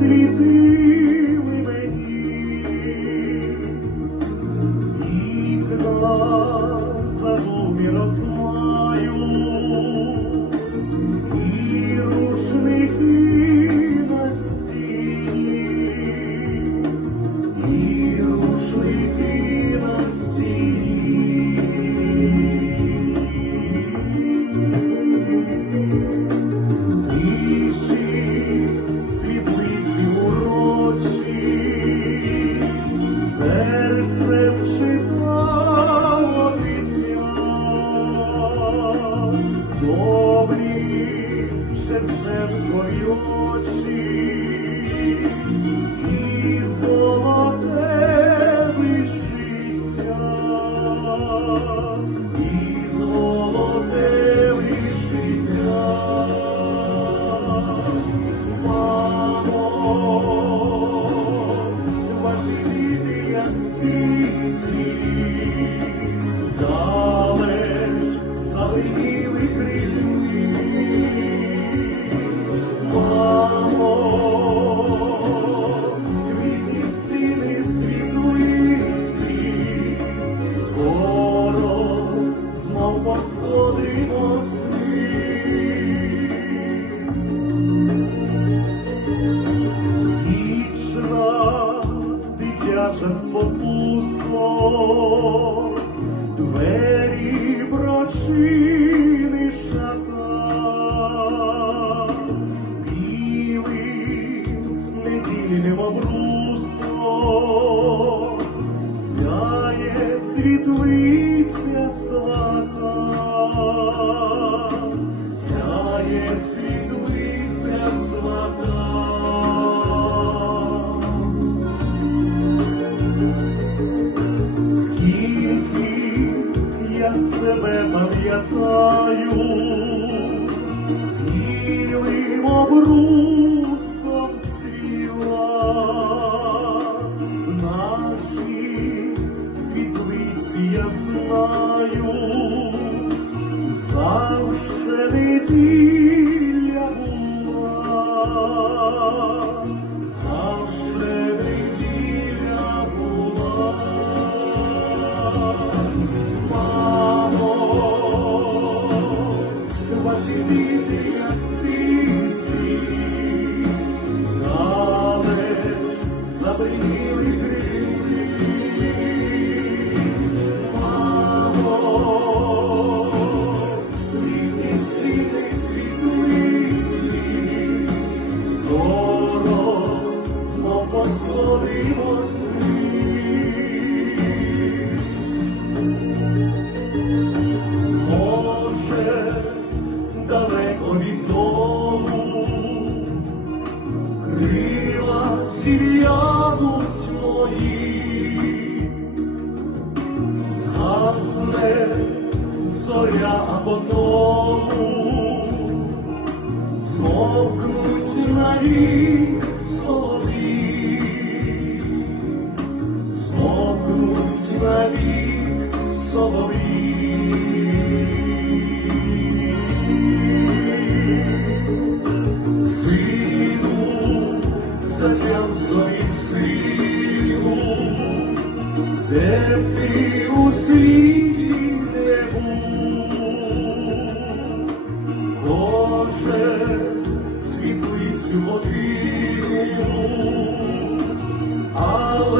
escrito світити, як ти світ. Наше спокусло, двері прочини шата, білим недільним обрусло, сяє світлиця свата, сяє світлиця свата. Пам'ятаю, білим обрусом цвіла. Наші світлиці я знаю, завше неділя сни. Може, далеко від дому, крила сір'януть мої, згасне зоря а потому, змовкнуть навік Боже, світлицю водину, але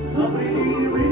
забрили.